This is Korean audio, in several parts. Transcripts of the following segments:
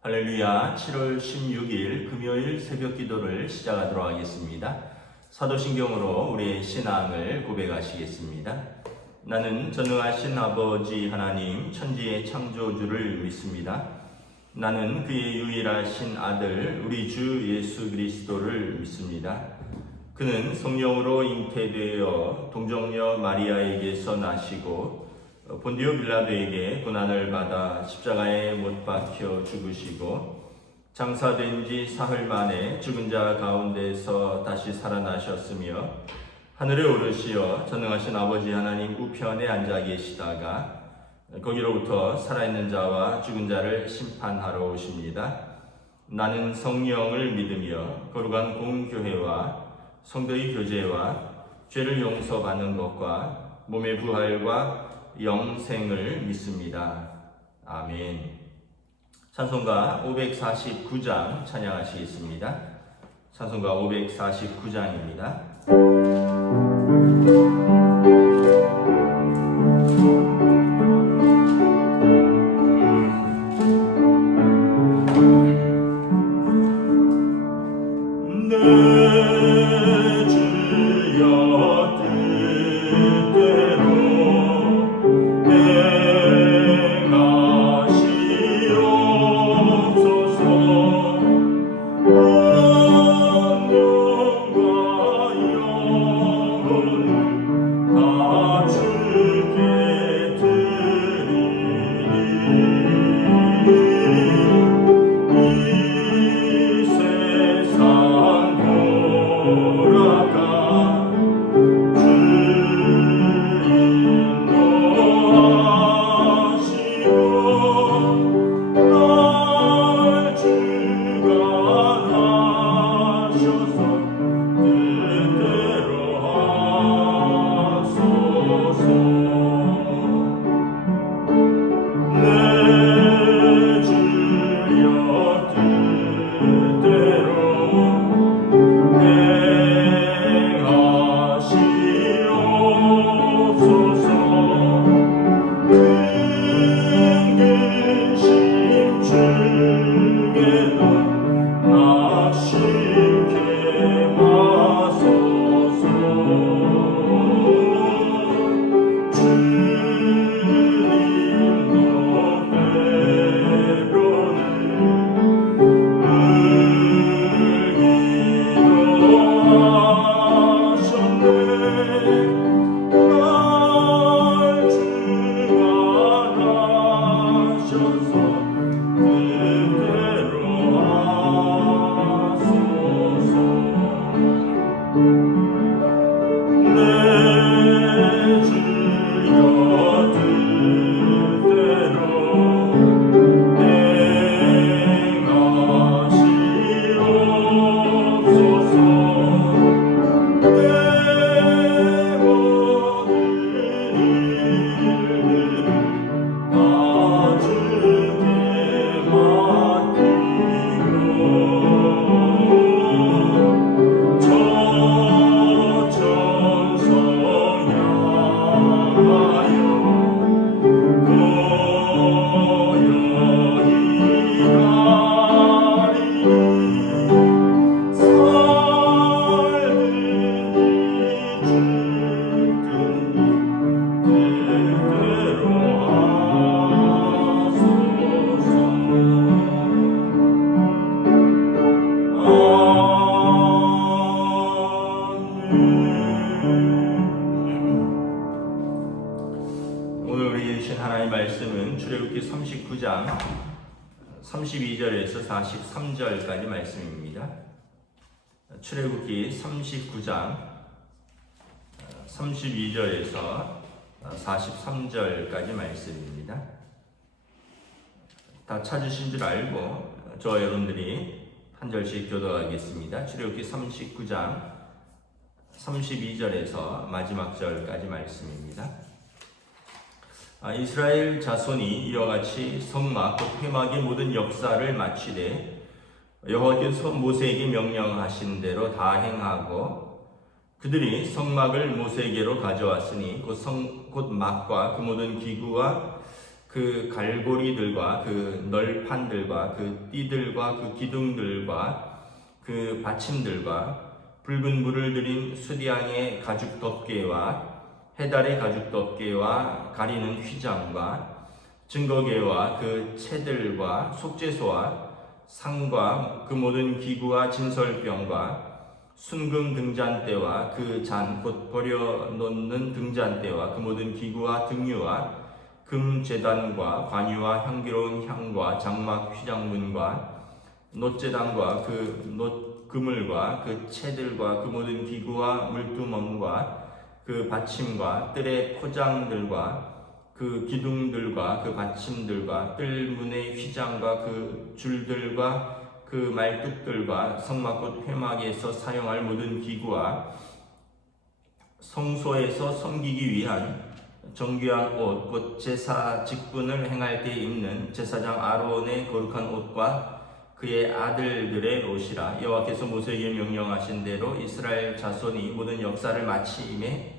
할렐루야. 7월 16일 금요일 새벽 기도를 시작하도록 하겠습니다. 사도신경으로 우리의 신앙을 고백하시겠습니다. 나는 전능하신 아버지 하나님 천지의 창조주를 믿습니다. 나는 그의 유일하신 아들 우리 주 예수 그리스도를 믿습니다. 그는 성령으로 잉태되어 동정녀 마리아에게서 나시고 본디오 빌라도에게 고난을 받아 십자가에 못 박혀 죽으시고 장사된 지 사흘 만에 죽은 자 가운데서 다시 살아나셨으며 하늘에 오르시어 전능하신 아버지 하나님 우편에 앉아 계시다가 거기로부터 살아있는 자와 죽은 자를 심판하러 오십니다. 나는 성령을 믿으며 거룩한 공교회와 성도의 교제와 죄를 용서받는 것과 몸의 부활과 영생을 믿습니다. 아멘. 찬송가 549장 찬양하시겠습니다. 찬송가 549장입니다. 출애굽기 39장 32절에서 43절까지 말씀입니다. 출애굽기 39장 32절에서 43절까지 말씀입니다. 다 찾으신 줄 알고 저와 여러분들이 한 절씩 교독하겠습니다. 출애굽기 39장 32절에서 마지막 절까지 말씀입니다. 이스라엘 자손이 이와 같이 성막 곧 회막의 모든 역사를 마치되 여호와께서 모세에게 명령하신 대로 다 행하고 그들이 성막을 모세에게로 가져왔으니 곧 막과 그 모든 기구와 그 갈고리들과 그 널판들과 그 띠들과 그 기둥들과 그 받침들과 붉은 물을 들인 수디양의 가죽 덮개와 해달의 가죽 덮개와 가리는 휘장과 증거계와 그 채들과 속죄소와 상과 그 모든 기구와 진설병과 순금 등잔대와 그 잔 곧 버려놓는 등잔대와 그 모든 기구와 등유와 금 제단과 관유와 향기로운 향과 장막 휘장문과 놋제단과 그 놋 그물과 그 채들과 그 모든 기구와 물두멍과 그 받침과 뜰의 포장들과 그 기둥들과 그 받침들과 뜰문의 휘장과 그 줄들과 그 말뚝들과 성막곧 회막에서 사용할 모든 기구와 성소에서 섬기기 위한 정귀한 옷, 곧 제사 직분을 행할 때 입는 제사장 아론의 거룩한 옷과 그의 아들들의 옷이라. 여호와께서 모세에게 명령하신 대로 이스라엘 자손이 모든 역사를 마치임에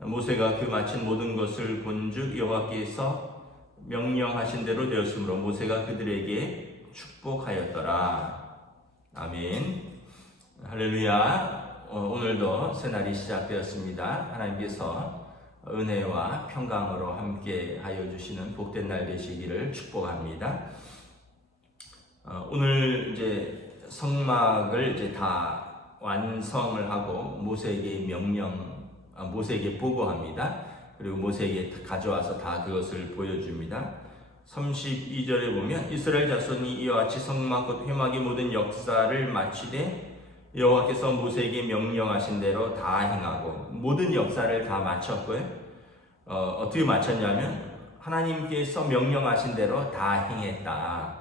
모세가 그 마친 모든 것을 본즉 여호와께서 명령하신 대로 되었으므로 모세가 그들에게 축복하였더라. 아멘. 할렐루야. 오늘도 새날이 시작되었습니다. 하나님께서 은혜와 평강으로 함께 하여 주시는 복된 날 되시기를 축복합니다. 오늘 이제 성막을 이제 다 완성을 하고 모세에게 모세에게 보고합니다. 그리고 모세에게 가져와서 다 그것을 보여줍니다. 32절에 보면 이스라엘 자손이 이와 같이 성막 곧 회막의 모든 역사를 마치되 여호와께서 모세에게 명령하신 대로 다 행하고 모든 역사를 다 마쳤고요. 어떻게 마쳤냐면 하나님께서 명령하신 대로 다 행했다.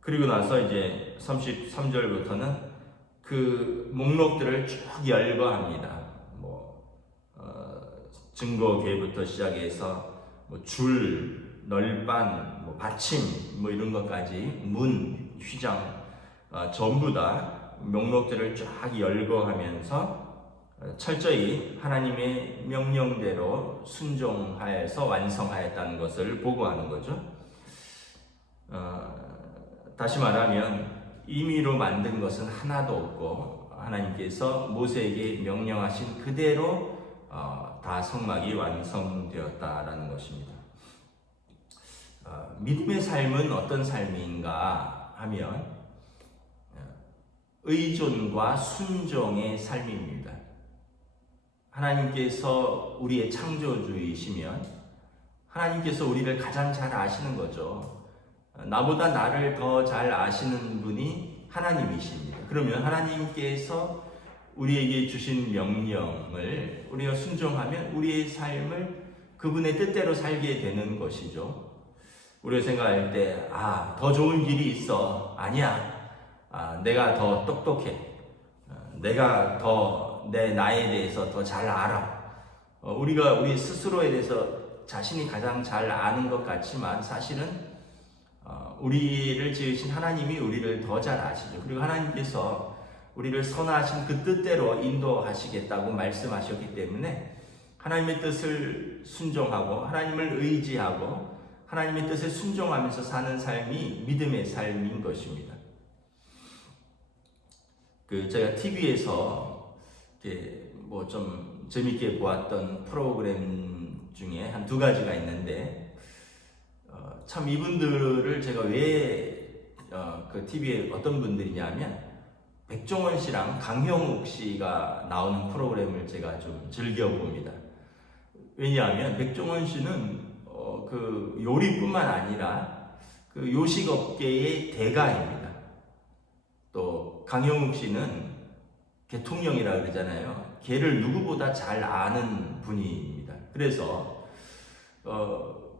그리고 나서 이제 33절부터는 그 목록들을 쭉 열거합니다. 증거궤부터 시작해서 줄, 널반, 받침 이런 것까지 문, 휘장 전부 다 목록들을 쫙 열거하면서 철저히 하나님의 명령대로 순종하여서 완성하였다는 것을 보고하는 거죠. 다시 말하면 임의로 만든 것은 하나도 없고 하나님께서 모세에게 명령하신 그대로 다 성막이 완성되었다라는 것입니다. 믿음의 삶은 어떤 삶인가 하면 의존과 순종의 삶입니다. 하나님께서 우리의 창조주이시면 하나님께서 우리를 가장 잘 아시는 거죠. 나보다 나를 더 잘 아시는 분이 하나님이십니다. 그러면 하나님께서 우리에게 주신 명령을 우리가 순종하면 우리의 삶을 그분의 뜻대로 살게 되는 것이죠. 우리가 생각할 때, 더 좋은 길이 있어. 아니야. 내가 더 똑똑해. 내가 더 내 나에 대해서 더 잘 알아. 우리가 우리 스스로에 대해서 자신이 가장 잘 아는 것 같지만 사실은 우리를 지으신 하나님이 우리를 더 잘 아시죠. 그리고 하나님께서 우리를 선하신 그 뜻대로 인도하시겠다고 말씀하셨기 때문에 하나님의 뜻을 순종하고 하나님을 의지하고 하나님의 뜻에 순종하면서 사는 삶이 믿음의 삶인 것입니다. 제가 TV에서 좀 재밌게 보았던 프로그램 중에 한 두 가지가 있는데 참 이분들을 제가 왜 그 TV에 어떤 분들이냐면 백종원 씨랑 강형욱 씨가 나오는 프로그램을 제가 좀 즐겨봅니다. 왜냐하면 백종원 씨는 그 요리뿐만 아니라 그 요식업계의 대가입니다. 또 강형욱 씨는 개통령이라 그러잖아요. 걔를 누구보다 잘 아는 분입니다. 그래서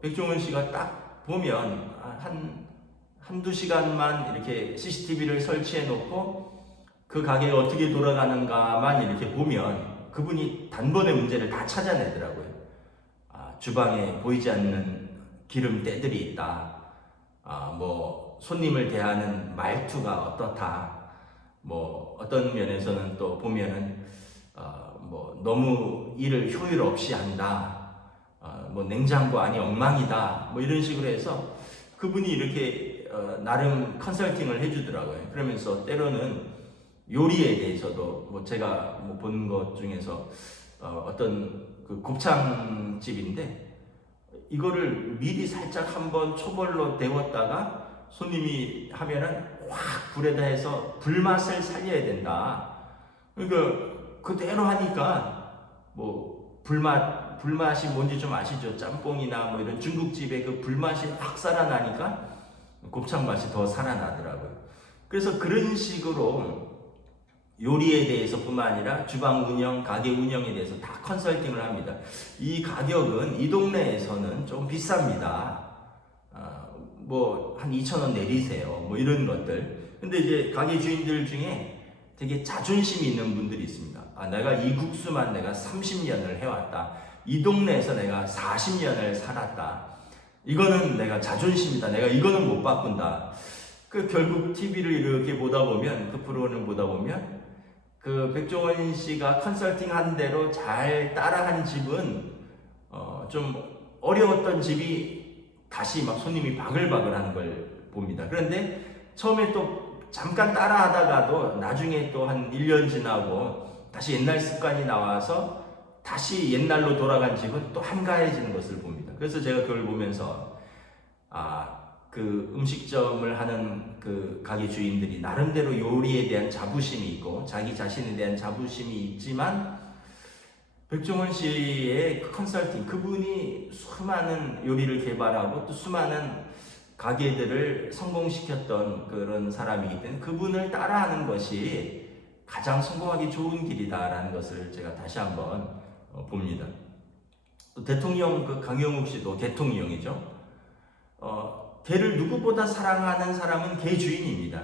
백종원 씨가 딱 보면 한두 시간만 이렇게 CCTV를 설치해 놓고 그 가게가 어떻게 돌아가는가만 이렇게 보면 그분이 단번에 문제를 다 찾아내더라고요. 주방에 보이지 않는 기름때들이 있다. 손님을 대하는 말투가 어떻다. 어떤 면에서는 또 보면은 너무 일을 효율 없이 한다. 뭐 냉장고 안이 엉망이다 뭐 이런 식으로 해서 그분이 이렇게 나름 컨설팅을 해주더라고요. 그러면서 때로는 요리에 대해서도 뭐 제가 뭐 본 것 중에서 어떤 그 곱창집인데 이거를 미리 살짝 한번 초벌로 데웠다가 손님이 하면은 확 불에다 해서 불맛을 살려야 된다. 그러니까 그대로 하니까 뭐 불맛이 뭔지 좀 아시죠? 짬뽕이나 뭐 이런 중국집의 그 불맛이 확 살아나니까 곱창 맛이 더 살아나더라고요. 그래서 그런 식으로 요리에 대해서뿐만 아니라 주방 운영, 가게 운영에 대해서 다 컨설팅을 합니다. 이 가격은 이 동네에서는 좀 비쌉니다. 뭐 한 2,000원 내리세요. 뭐 이런 것들. 근데 이제 가게 주인들 중에 되게 자존심이 있는 분들이 있습니다. 내가 이 국수만 내가 30년을 해왔다. 이 동네에서 내가 40년을 살았다. 이거는 내가 자존심이다. 내가 이거는 못 바꾼다. 그 결국 TV를 이렇게 보다 보면, 그 프로그램을 보다 보면 그 백종원 씨가 컨설팅한 대로 잘 따라한 집은 좀 어려웠던 집이 다시 막 손님이 바글바글 하는 걸 봅니다. 그런데 처음에 또 잠깐 따라 하다가도 나중에 또 한 1년 지나고 다시 옛날 습관이 나와서 다시 옛날로 돌아간 집은 또 한가해지는 것을 봅니다. 그래서 제가 그걸 보면서 그 음식점을 하는 그 가게 주인들이 나름대로 요리에 대한 자부심이 있고 자기 자신에 대한 자부심이 있지만 백종원 씨의 컨설팅, 그분이 수많은 요리를 개발하고 또 수많은 가게들을 성공시켰던 그런 사람이기 때문에 그분을 따라하는 것이 가장 성공하기 좋은 길이다라는 것을 제가 다시 한번 봅니다. 또 대통령 그 강영욱 씨도 대통령이죠. 개를 누구보다 사랑하는 사람은 개 주인입니다.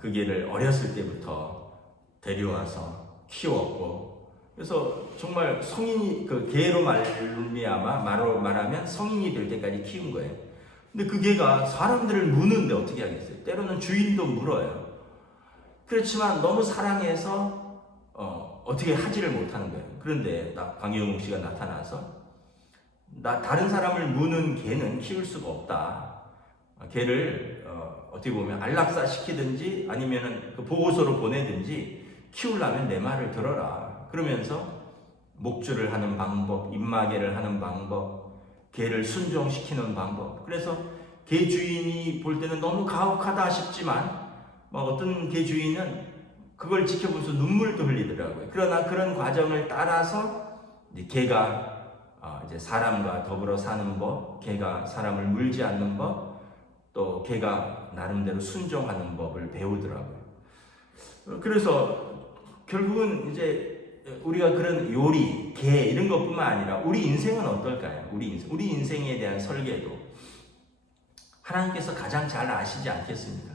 그 개를 어렸을 때부터 데려와서 키웠고, 그래서 정말 성인이 그 개로 말하면 성인이 될 때까지 키운 거예요. 근데 그 개가 사람들을 무는데 어떻게 하겠어요? 때로는 주인도 물어요. 그렇지만 너무 사랑해서 어떻게 하지를 못하는 거예요. 그런데 강영욱 씨가 나타나서 다른 사람을 무는 개는 키울 수가 없다. 개를 어떻게 보면 안락사 시키든지 아니면은 그 보고소로 보내든지 키우려면 내 말을 들어라. 그러면서 목줄을 하는 방법, 입마개를 하는 방법, 개를 순종시키는 방법. 그래서 개 주인이 볼 때는 너무 가혹하다 싶지만 어떤 개 주인은 그걸 지켜보면서 눈물도 흘리더라고요. 그러나 그런 과정을 따라서 이제 개가 이제 사람과 더불어 사는 법, 개가 사람을 물지 않는 법, 또 개가 나름대로 순종하는 법을 배우더라고요. 그래서 결국은 이제 우리가 그런 요리, 개 이런 것뿐만 아니라 우리 인생은 어떨까요? 우리 인생에 대한 설계도 하나님께서 가장 잘 아시지 않겠습니까?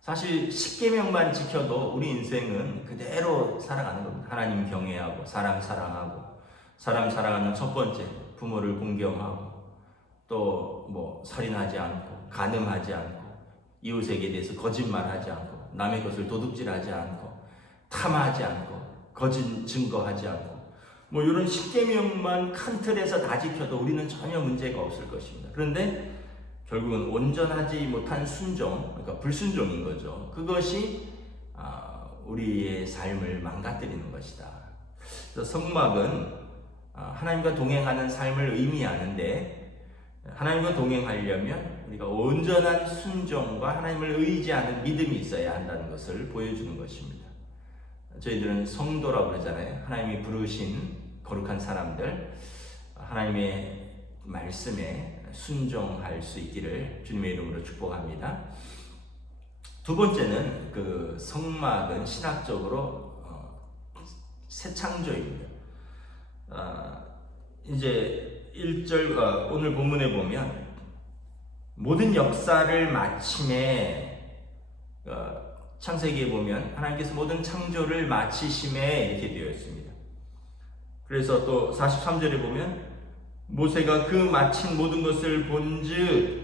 사실 10계명만 지켜도 우리 인생은 그대로 살아가는 겁니다. 하나님 경외하고 사람 사랑하고, 사람 사랑하는 첫 번째 부모를 공경하고, 또 뭐 살인하지 않고, 간음하지 않고, 이웃에게 대해서 거짓말하지 않고, 남의 것을 도둑질하지 않고, 탐하지 않고, 거짓 증거하지 않고, 뭐 이런 10계명만 큰 틀에서 다 지켜도 우리는 전혀 문제가 없을 것입니다. 그런데 결국은 온전하지 못한 순종, 그러니까 불순종인 거죠. 그것이 우리의 삶을 망가뜨리는 것이다. 그래서 성막은 하나님과 동행하는 삶을 의미하는데, 하나님과 동행하려면 우리가 온전한 순종과 하나님을 의지하는 믿음이 있어야 한다는 것을 보여주는 것입니다. 저희들은 성도라고 그러잖아요. 하나님이 부르신 거룩한 사람들, 하나님의 말씀에 순종할 수 있기를 주님의 이름으로 축복합니다. 두 번째는 그 성막은 신학적으로 새 창조입니다. 이제 1절 오늘 본문에 보면 모든 역사를 마침에 창세기에 보면 하나님께서 모든 창조를 마치심에 이렇게 되어 있습니다. 그래서 또 43절에 보면 모세가 그 마친 모든 것을 본즉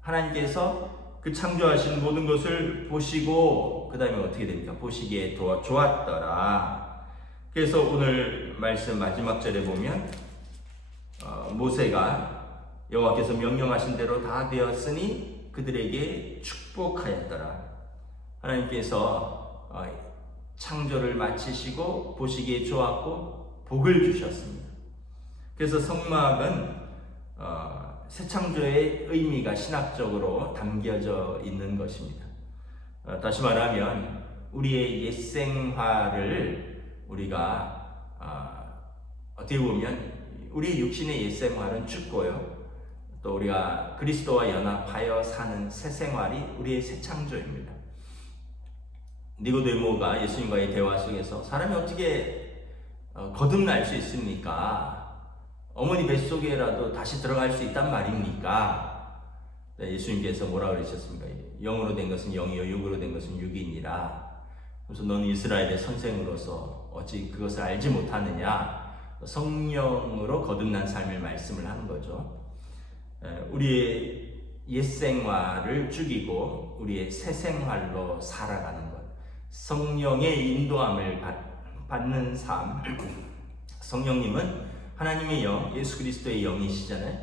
하나님께서 그 창조하신 모든 것을 보시고, 그 다음에 어떻게 됩니까? 보시기에 좋았더라. 그래서 오늘 말씀 마지막 절에 보면 모세가 여호와께서 명령하신 대로 다 되었으니 그들에게 축복하였더라. 하나님께서 창조를 마치시고 보시기에 좋았고 복을 주셨습니다. 그래서 성막은 새 창조의 의미가 신학적으로 담겨져 있는 것입니다. 다시 말하면 우리의 옛 생활을 우리가 어떻게 보면 우리의 육신의 옛 생활은 죽고요. 또 우리가 그리스도와 연합하여 사는 새 생활이 우리의 새 창조입니다. 니고데모가 예수님과의 대화 속에서 사람이 어떻게 거듭날 수 있습니까? 어머니 뱃속에라도 다시 들어갈 수 있단 말입니까? 예수님께서 뭐라 그러셨습니까? 영으로 된 것은 영이요 육으로 된 것은 육이니라. 그래서 너는 이스라엘의 선생으로서 어찌 그것을 알지 못하느냐? 성령으로 거듭난 삶을 말씀을 하는 거죠. 우리의 옛 생활을 죽이고 우리의 새 생활로 살아가는 것, 성령의 인도함을 받는 삶. 성령님은 하나님의 영, 예수 그리스도의 영이시잖아요.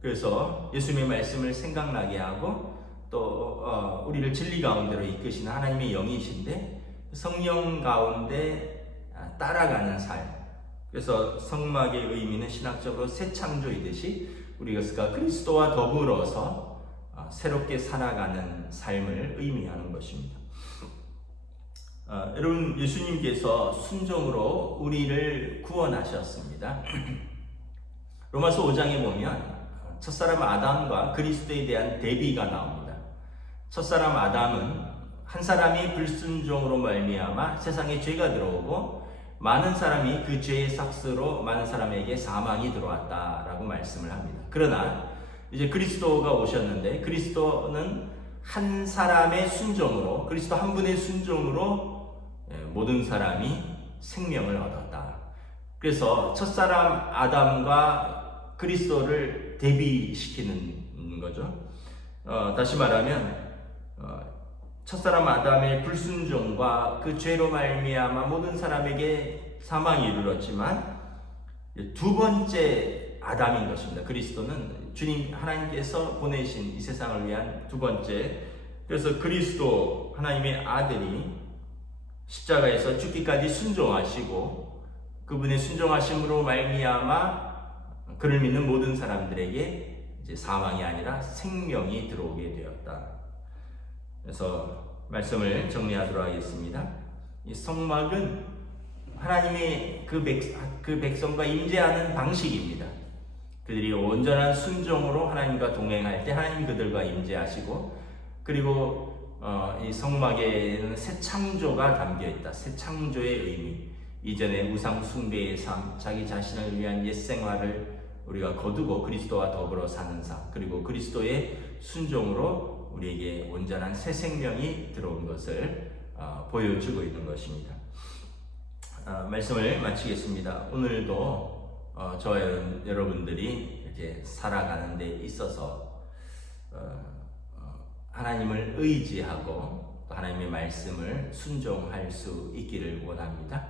그래서 예수님의 말씀을 생각나게 하고 또 우리를 진리 가운데로 이끄시는 하나님의 영이신데 성령 가운데 따라가는 삶. 그래서 성막의 의미는 신학적으로 새 창조이듯이 우리가 그리스도와 더불어서 새롭게 살아가는 삶을 의미하는 것입니다. 여러분, 예수님께서 순종으로 우리를 구원하셨습니다. 로마서 5장에 보면 첫사람 아담과 그리스도에 대한 대비가 나옵니다. 첫사람 아담은 한 사람이 불순종으로 말미암아 세상에 죄가 들어오고 많은 사람이 그 죄의 삭스로 많은 사람에게 사망이 들어왔다라고 말씀을 합니다. 그러나 이제 그리스도가 오셨는데 그리스도는 한 사람의 순종으로, 그리스도 한 분의 순종으로 모든 사람이 생명을 얻었다. 그래서 첫사람 아담과 그리스도를 대비시키는 거죠. 다시 말하면 첫사람 아담의 불순종과 그 죄로 말미암아 모든 사람에게 사망이 이르렀지만 두 번째 아담인 것입니다. 그리스도는 주님 하나님께서 보내신 이 세상을 위한 두 번째. 그래서 그리스도 하나님의 아들이 십자가에서 죽기까지 순종하시고 그분의 순종하심으로 말미암아 그를 믿는 모든 사람들에게 이제 사망이 아니라 생명이 들어오게 되었다. 그래서 말씀을 정리하도록 하겠습니다. 이 성막은 하나님의 그 백성과 임재하는 방식입니다. 그들이 온전한 순종으로 하나님과 동행할 때 하나님 그들과 임재하시고, 그리고 이 성막에는 새 창조가 담겨 있다. 새 창조의 의미. 이전에 우상 숭배의 삶, 자기 자신을 위한 옛 생활을 우리가 거두고 그리스도와 더불어 사는 삶, 그리고 그리스도의 순종으로 우리에게 온전한 새 생명이 들어온 것을 보여주고 있는 것입니다. 말씀을 마치겠습니다. 오늘도 저와 여러분들이 이렇게 살아가는 데 있어서 하나님을 의지하고 또 하나님의 말씀을 순종할 수 있기를 원합니다.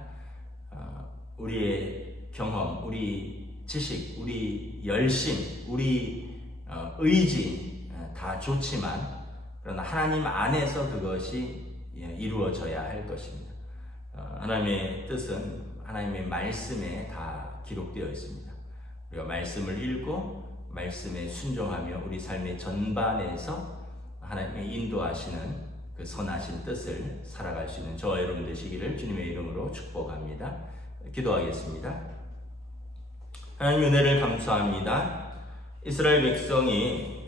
우리의 경험, 우리 지식, 우리 열심, 우리 의지 다 좋지만 그러나 하나님 안에서 그것이 이루어져야 할 것입니다. 하나님의 뜻은 하나님의 말씀에 다 기록되어 있습니다. 우리가 말씀을 읽고 말씀에 순종하며 우리 삶의 전반에서 하나님의 인도하시는 그 선하신 뜻을 살아갈 수 있는 저와 여러분 되시기를 주님의 이름으로 축복합니다. 기도하겠습니다. 하나님 은혜를 감사합니다. 이스라엘 백성이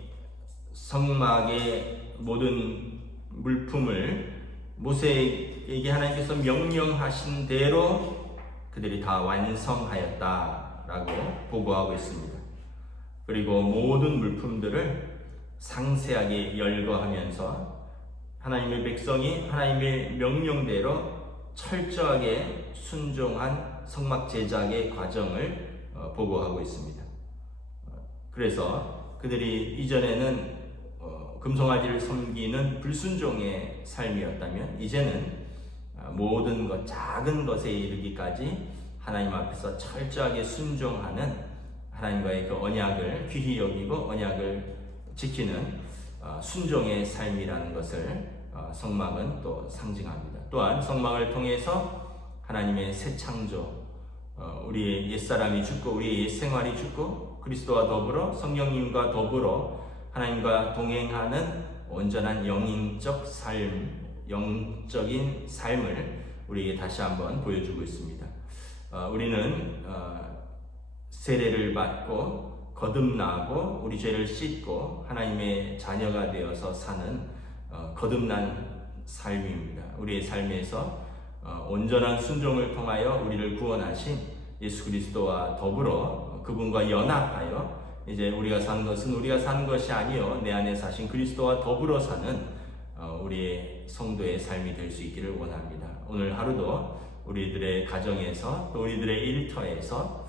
성막의 모든 물품을 모세에게 하나님께서 명령하신 대로 그들이 다 완성하였다라고 보고하고 있습니다. 그리고 모든 물품들을 상세하게 열거하면서 하나님의 백성이 하나님의 명령대로 철저하게 순종한 성막 제작의 과정을 보고하고 있습니다. 그래서 그들이 이전에는 금송아지를 섬기는 불순종의 삶이었다면 이제는 모든 것, 작은 것에 이르기까지 하나님 앞에서 철저하게 순종하는 하나님과의 그 언약을 귀히 여기고 언약을 지키는 순종의 삶이라는 것을 성막은 또 상징합니다. 또한 성막을 통해서 하나님의 새 창조, 우리의 옛사람이 죽고 우리의 옛생활이 죽고 그리스도와 더불어 성령님과 더불어 하나님과 동행하는 온전한 영적 삶, 영적인 삶을 우리에게 다시 한번 보여주고 있습니다. 우리는 세례를 받고 거듭나고 우리 죄를 씻고 하나님의 자녀가 되어서 사는 거듭난 삶입니다. 우리의 삶에서 온전한 순종을 통하여 우리를 구원하신 예수 그리스도와 더불어 그분과 연합하여 이제 우리가 사는 것은 우리가 사는 것이 아니요 내 안에 사신 그리스도와 더불어 사는 우리의 성도의 삶이 될 수 있기를 원합니다. 오늘 하루도 우리들의 가정에서 또 우리들의 일터에서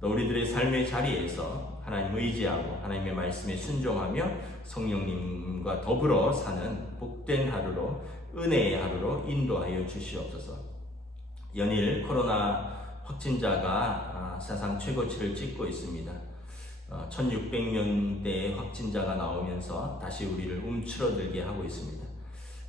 또 우리들의 삶의 자리에서 하나님 의지하고 하나님의 말씀에 순종하며 성령님과 더불어 사는 복된 하루로 은혜의 하루로 인도하여 주시옵소서. 연일 코로나 확진자가 사상 최고치를 찍고 있습니다. 1600명대의 확진자가 나오면서 다시 우리를 움츠러들게 하고 있습니다.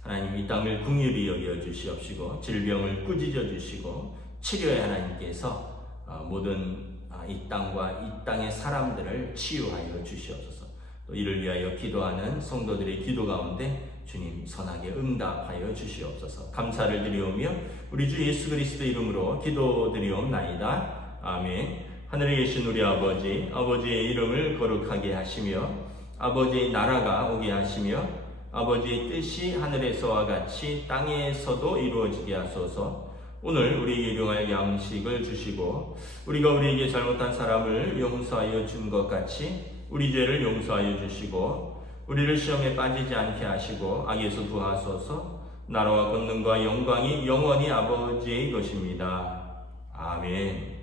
하나님 이 땅을 긍휼히 여겨 주시옵시고 질병을 꾸짖어 주시고 치료의 하나님께서 모든 이 땅과 이 땅의 사람들을 치유하여 주시옵소서. 또 이를 위하여 기도하는 성도들의 기도 가운데 주님 선하게 응답하여 주시옵소서. 감사를 드리오며 우리 주 예수 그리스도 이름으로 기도드리옵나이다. 아멘. 하늘에 계신 우리 아버지, 아버지의 이름을 거룩하게 하시며 아버지의 나라가 오게 하시며 아버지의 뜻이 하늘에서와 같이 땅에서도 이루어지게 하소서. 오늘 우리에게 일용할 양식을 주시고 우리가 우리에게 잘못한 사람을 용서하여 준 것 같이 우리 죄를 용서하여 주시고 우리를 시험에 빠지지 않게 하시고 악에서 구하소서. 나라와 권능과 영광이 영원히 아버지의 것입니다. 아멘.